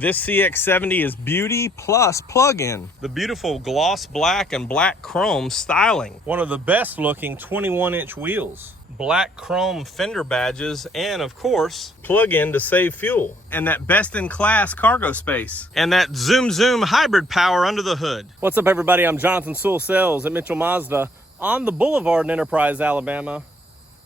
This CX-70 is beauty plus plug-in. The beautiful gloss black and black chrome styling. One of the best looking 21-inch wheels. Black chrome fender badges, and of course, plug-in to save fuel. And that best-in-class cargo space. And that zoom hybrid power under the hood. What's up, everybody? I'm Jonathan Sewell Sales at Mitchell Mazda on the Boulevard in Enterprise, Alabama.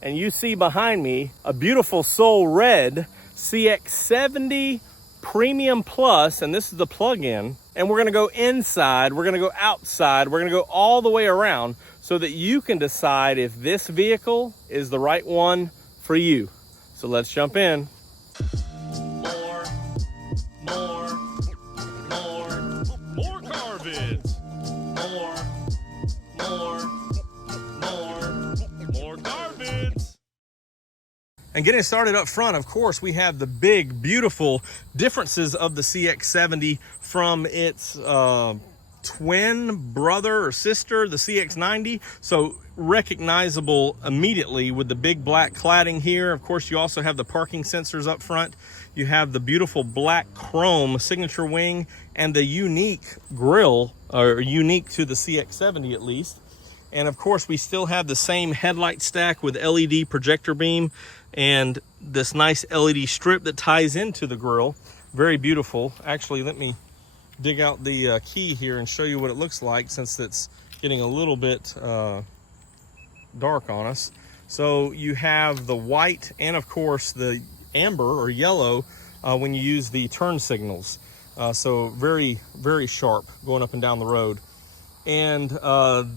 And you see behind me a beautiful soul red CX-70 Premium Plus, and this is the plug-in. And we're gonna go inside, we're gonna go outside, we're gonna go all the way around so that you can decide if this vehicle is the right one for you. So let's jump in. More car vids. More car vids. And getting started up front, of course, we have the big, beautiful differences of the CX-70 from its twin brother or sister, the CX-90. So recognizable immediately with the big black cladding here. Of course, you also have the parking sensors up front. You have the beautiful black chrome signature wing and the unique grille, or unique to the CX-70 at least. And of course, we still have the same headlight stack with LED projector beam and this nice LED strip that ties into the grille. Very beautiful. Actually, let me dig out the key here and show you what it looks like, since it's getting a little bit dark on us. So you have the white and of course the amber or yellow when you use the turn signals. So very, very sharp going up and down the road. And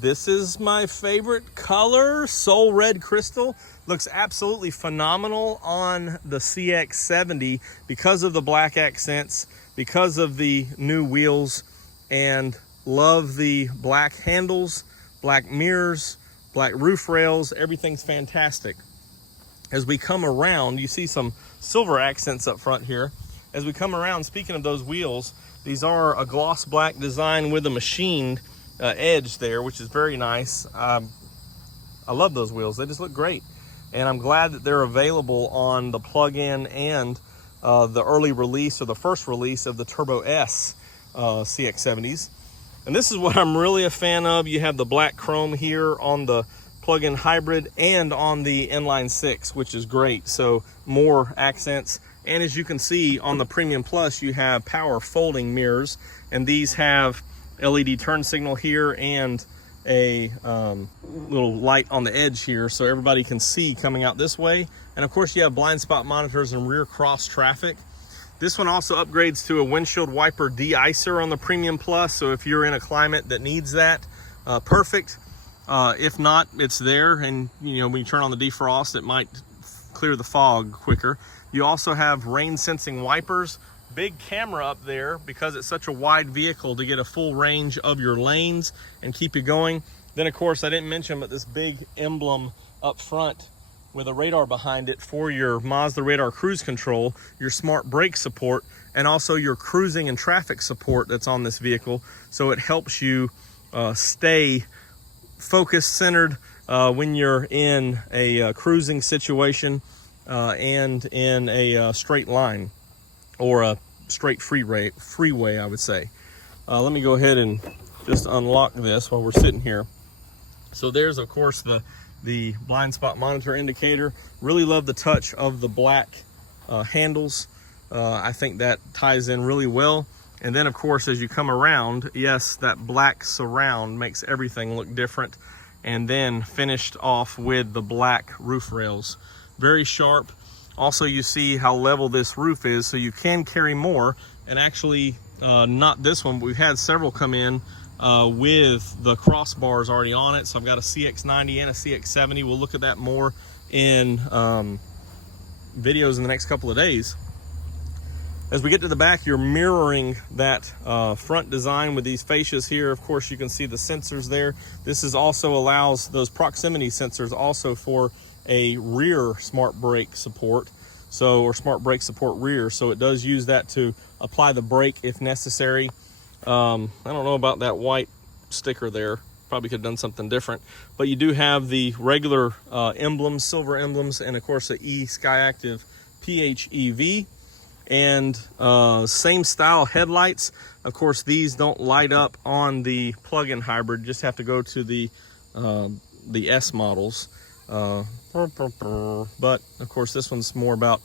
this is my favorite color, Soul Red Crystal. Looks absolutely phenomenal on the CX-70 because of the black accents, because of the new wheels, and love the black handles, black mirrors, black roof rails. Everything's fantastic. As we come around, you see some silver accents up front here. As we come around, speaking of those wheels, these are a gloss black design with a machined edge there, which is very nice. I love those wheels. They just look great. And I'm glad that they're available on the plug-in and the early release, or the first release of the Turbo S CX-70s. And this is what I'm really a fan of. You have the black chrome here on the plug-in hybrid and on the inline 6, which is great. So more accents. And as you can see on the Premium Plus, you have power folding mirrors, and these have LED turn signal here and a little light on the edge here so everybody can see coming out this way. And of course, you have blind spot monitors and rear cross traffic. This one also upgrades to a windshield wiper de-icer on the Premium Plus, so if you're in a climate that needs that, perfect. If not, it's there, and you know, when you turn on the defrost, it might clear the fog quicker. You also have rain sensing wipers. Big camera up there because it's such a wide vehicle to get a full range of your lanes and keep you going. Then of course, I didn't mention, but this big emblem up front with a radar behind it for your Mazda radar cruise control, your smart brake support, and also your cruising and traffic support that's on this vehicle. So it helps you stay focused, centered when you're in a cruising situation and in a straight line, or a straight freeway, I would say. Let me go ahead and just unlock this while we're sitting here. So there's of course the blind spot monitor indicator. Really love the touch of the black handles. I think that ties in really well. And then of course, as you come around, yes, that black surround makes everything look different. And then finished off with the black roof rails. Very sharp. Also, you see how level this roof is, so you can carry more. And actually, not this one, but we've had several come in with the crossbars already on it. So I've got a CX-90 and a CX-70. We'll look at that more in videos in the next couple of days. As we get to the back, you're mirroring that front design with these fascias here. Of course, you can see the sensors there. This is also allows those proximity sensors also for a rear smart brake support, so, or smart brake support rear. So it does use that to apply the brake if necessary. I don't know about that white sticker there. Probably could have done something different, but you do have the regular emblems, silver emblems, and of course the eSkyActiv PHEV. And same style headlights. Of course, these don't light up on the plug-in hybrid. You just have to go to the S models. But of course, this one's more about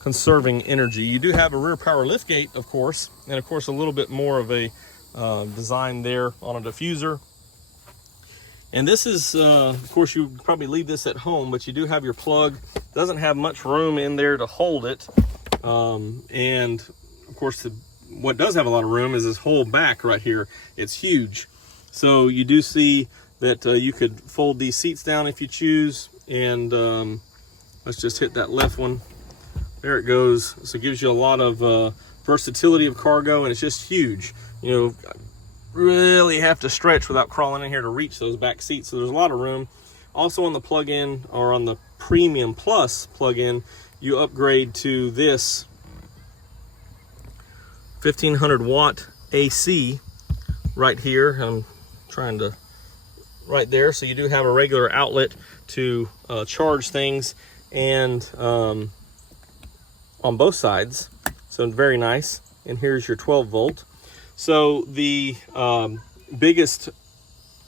conserving energy. You do have a rear power liftgate, of course, and of course a little bit more of a design there on a diffuser. And this is, of course, you probably leave this at home, but you do have your plug. Doesn't have much room in there to hold it. And of course, what does have a lot of room is this whole back right here. It's huge. So you do see that you could fold these seats down if you choose. And let's just hit that left one. There it goes. So it gives you a lot of versatility of cargo, and it's just huge. You know, really have to stretch without crawling in here to reach those back seats. So there's a lot of room. Also on the plug-in, or on the Premium Plus plug-in, you upgrade to this 1500 watt AC right here. I'm trying to, right there. So you do have a regular outlet to charge things, and on both sides, so very nice. And here's your 12 volt. So the biggest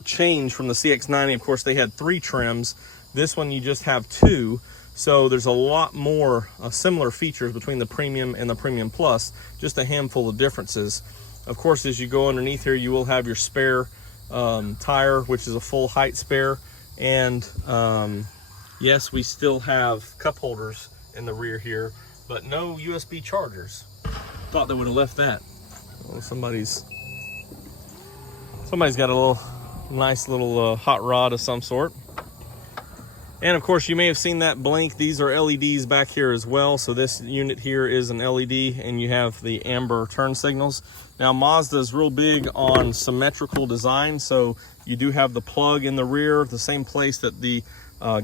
change from the CX-90, of course, they had 3 trims. This one you just have 2. So there's a lot more similar features between the Premium and the Premium Plus, just a handful of differences. Of course, as you go underneath here, you will have your spare tire, which is a full height spare. And yes, we still have cup holders in the rear here, but no USB chargers. Thought they would have left that. Well, somebody's got a nice little hot rod of some sort. And of course, you may have seen that blink. These are LEDs back here as well. So this unit here is an LED, and you have the amber turn signals. Now Mazda is real big on symmetrical design. So you do have the plug in the rear, the same place that the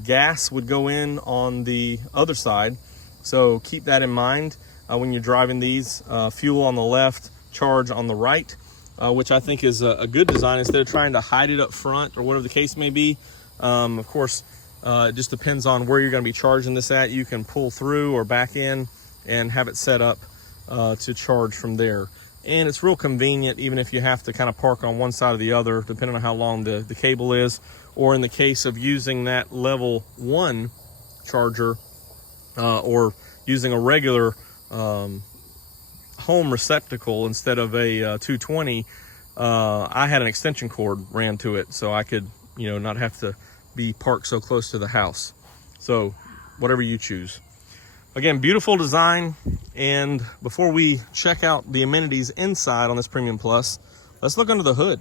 gas would go in on the other side. So keep that in mind when you're driving these. Fuel on the left, charge on the right, which I think is a good design instead of trying to hide it up front or whatever the case may be. Of course, it just depends on where you're going to be charging this at. You can pull through or back in and have it set up to charge from there. And it's real convenient, even if you have to kind of park on one side or the other, depending on how long the cable is, or in the case of using that level 1 charger or using a regular home receptacle instead of a 220. I had an extension cord ran to it, so I could, not have to be parked so close to the house. So whatever you choose. Again, beautiful design. And before we check out the amenities inside on this Premium Plus, let's look under the hood.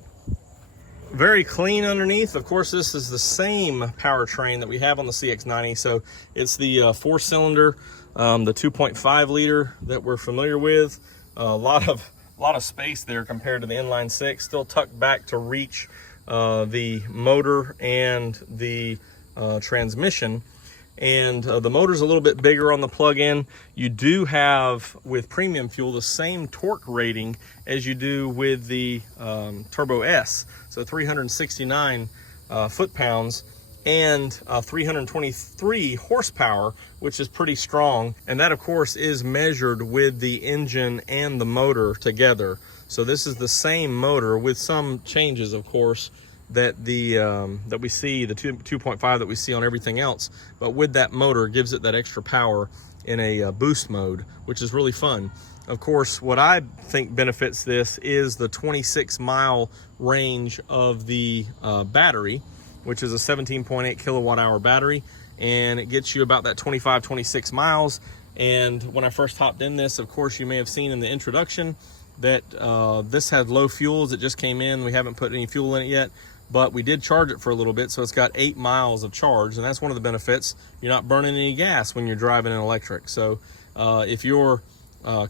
Very clean underneath. Of course, this is the same powertrain that we have on the CX-90. So it's the 4-cylinder, the 2.5 liter that we're familiar with. A lot of space there compared to the inline 6, still tucked back to reach the motor and the transmission. And the motor's a little bit bigger on the plug-in. You do have, with premium fuel, the same torque rating as you do with the Turbo S. So 369 foot-pounds and 323 horsepower, which is pretty strong. And that, of course, is measured with the engine and the motor together. So this is the same motor with some changes, of course, that that we see, the 2.5 that we see on everything else, but with that motor, it gives it that extra power in a boost mode, which is really fun. Of course, what I think benefits this is the 26-mile range of the battery, which is a 17.8 kilowatt hour battery, and it gets you about that 25-26 miles. And when I first hopped in this, of course, you may have seen in the introduction that this had low fuels. It just came in. We haven't put any fuel in it yet, but we did charge it for a little bit, so it's got 8 miles of charge, and that's one of the benefits. You're not burning any gas when you're driving an electric. So if your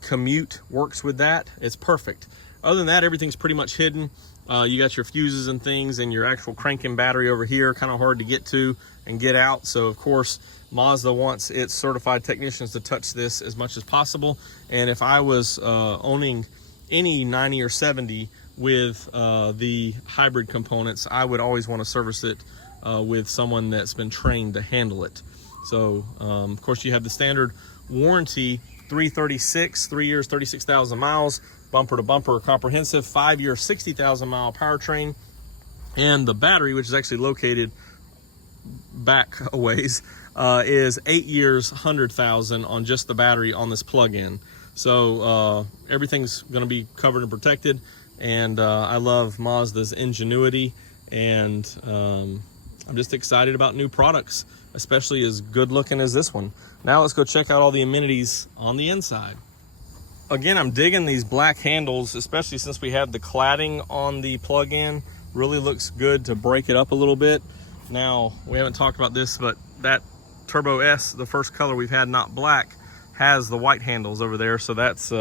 commute works with that, it's perfect. Other than that, everything's pretty much hidden. You got your fuses and things, and your actual cranking battery over here, kind of hard to get to and get out. So of course, Mazda wants its certified technicians to touch this as much as possible. And if I was owning any 90 or 70 with the hybrid components, I would always want to service it with someone that's been trained to handle it. So of course, you have the standard warranty 336, 3 years, 36,000 miles, bumper to bumper comprehensive, 5 year, 60,000 mile powertrain. And the battery, which is actually located back a ways, is 8 years, 100,000 on just the battery on this plug-in. So everything's going to be covered and protected, and I love Mazda's ingenuity, and I'm just excited about new products, especially as good looking as this one. Now let's go check out all the amenities on the inside. Again, I'm digging these black handles, especially since we have the cladding on the plug-in. Really looks good to break it up a little bit. Now, we haven't talked about this, but that Turbo S, the first color we've had, not black, has the white handles over there, so that's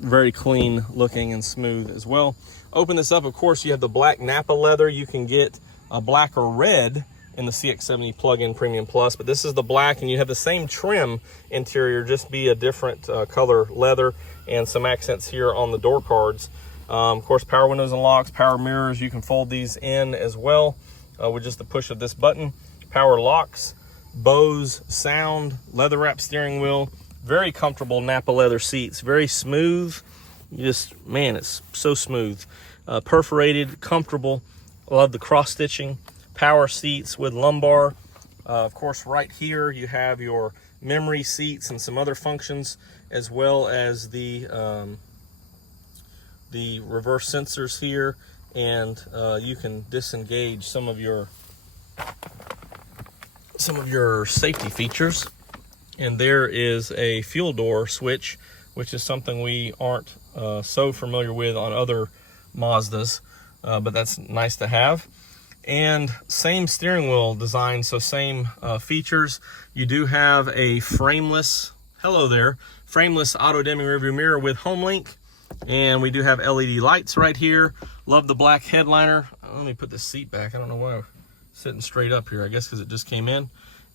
very clean looking and smooth as well. Open this up, of course, you have the black Nappa leather. You can get a black or red in the CX-70 Plug-in Premium Plus, but this is the black, and you have the same trim interior, just be a different color leather, and some accents here on the door cards. Of course, power windows and locks, power mirrors. You can fold these in as well with just the push of this button. Power locks, Bose sound, leather wrap steering wheel, very comfortable Nappa leather seats, very smooth. Man, it's so smooth. Perforated, comfortable. Love the cross stitching. Power seats with lumbar. Of course, right here you have your memory seats and some other functions, as well as the reverse sensors here, and you can disengage some of your safety features. And there is a fuel door switch, which is something we aren't so familiar with on other Mazdas, but that's nice to have. And same steering wheel design, so same features. You do have a frameless, frameless auto dimming rearview mirror with HomeLink. And we do have LED lights right here. Love the black headliner. Let me put this seat back. I don't know why I'm sitting straight up here. I guess because it just came in.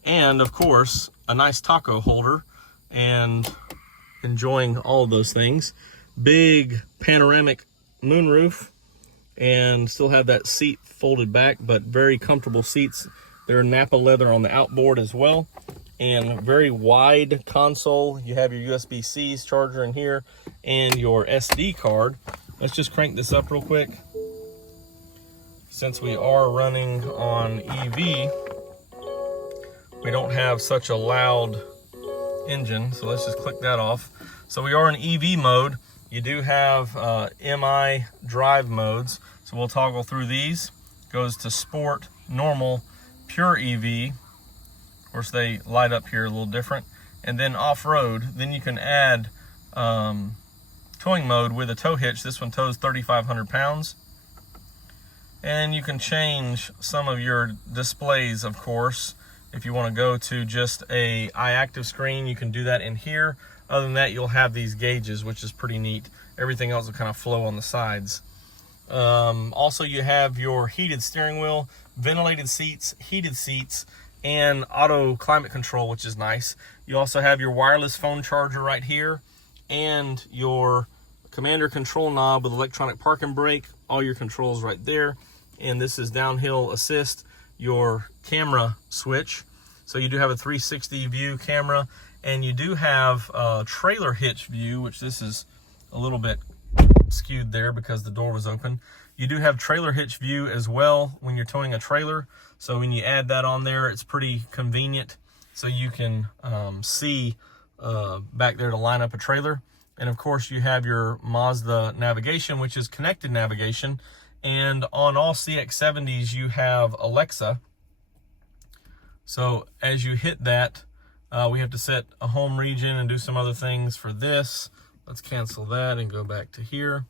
And of course, a nice taco holder, and enjoying all of those things. Big panoramic moonroof, and still have that seat folded back, but very comfortable seats. They're Nappa leather on the outboard as well, and very wide console. You have your USB-C's charger in here and your SD card. Let's just crank this up real quick. Since we are running on EV, we don't have such a loud engine, so let's just click that off. So we are in EV mode. You do have MI drive modes, so we'll toggle through these. Goes to sport, normal, pure EV. Of course, they light up here a little different. And then off-road. Then you can add towing mode with a tow hitch. This one tows 3,500 pounds. And you can change some of your displays, of course. If you want to go to just a iActive screen, you can do that in here. Other than that, you'll have these gauges, which is pretty neat. Everything else will kind of flow on the sides. Also, you have your heated steering wheel, ventilated seats, heated seats, and auto climate control, which is nice. You also have your wireless phone charger right here, and your commander control knob with electronic park and brake. All your controls right there. And this is downhill assist, your camera switch. So you do have a 360 view camera, and you do have a trailer hitch view, which this is a little bit skewed there because the door was open. You do have trailer hitch view as well when you're towing a trailer. So when you add that on there, it's pretty convenient. So you can see back there to line up a trailer. And of course you have your Mazda Navigation, which is connected navigation. And on all CX-70s, you have Alexa. So as you hit that, we have to set a home region and do some other things for this. Let's cancel that and go back to here.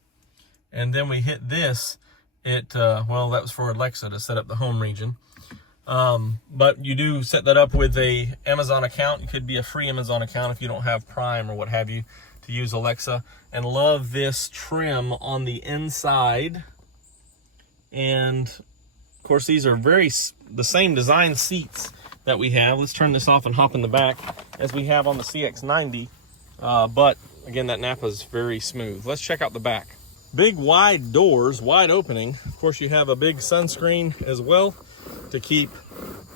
And then we hit this. Well, that was for Alexa to set up the home region. But you do set that up with a Amazon account. It could be a free Amazon account if you don't have Prime or what have you to use Alexa. And love this trim on the inside. And of course, these are the same design seats that we have. Let's turn this off and hop in the back as we have on the CX-90. But again, that Nappa is very smooth. Let's check out the back. Big wide doors, wide opening. Of course, you have a big sunscreen as well to keep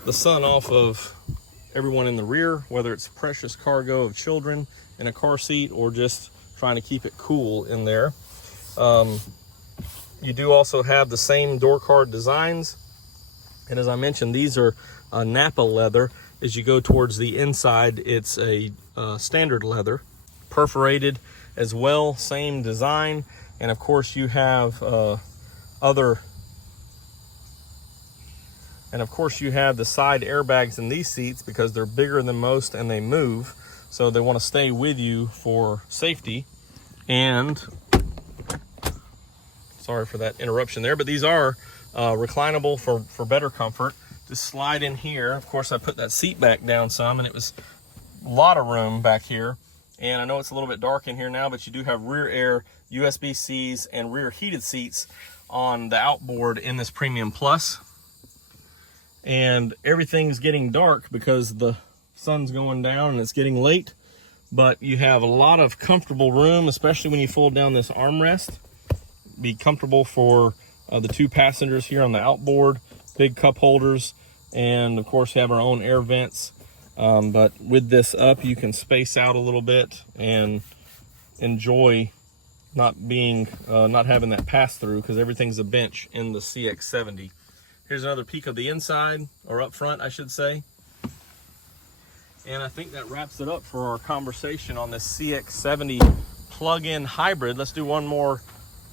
the sun off of everyone in the rear, whether it's precious cargo of children in a car seat or just trying to keep it cool in there. You do also have the same door card designs. And as I mentioned, these are Nappa leather. As you go towards the inside, it's a standard leather, perforated as well, same design. And of course you have the side airbags in these seats because they're bigger than most and they move. So they want to stay with you for safety. And sorry for that interruption there, but these are reclinable for better comfort. Just slide in here. Of course, I put that seat back down some, and it was a lot of room back here. And I know it's a little bit dark in here now, but you do have rear air, USB-Cs, and rear heated seats on the outboard in this Premium Plus. And everything's getting dark because the sun's going down and it's getting late. But you have a lot of comfortable room, especially when you fold down this armrest. Be comfortable for the 2 passengers here on the outboard, big cup holders, and of course have our own air vents. But with this up, you can space out a little bit and enjoy not having that pass through, because everything's a bench in the CX-70. Here's another peek of the inside, or up front, I should say. And I think that wraps it up for our conversation on this CX-70 plug-in hybrid. Let's do one more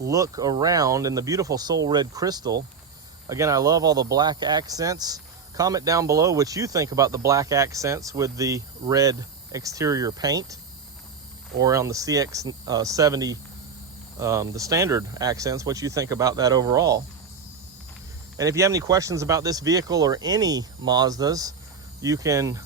look around in the beautiful Sewell red crystal. Again, I love all the black accents. Comment down below what you think about the black accents with the red exterior paint, or on the CX-70, the standard accents, what you think about that overall. And if you have any questions about this vehicle or any Mazdas, you can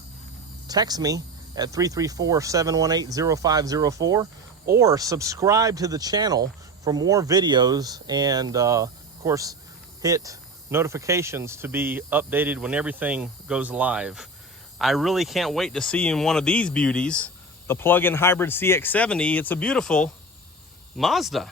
text me at 334-718-0504 or subscribe to the channel for more videos, and of course hit notifications to be updated when everything goes live. I really can't wait to see you in one of these beauties, the plug-in hybrid CX-70. It's a beautiful Mazda.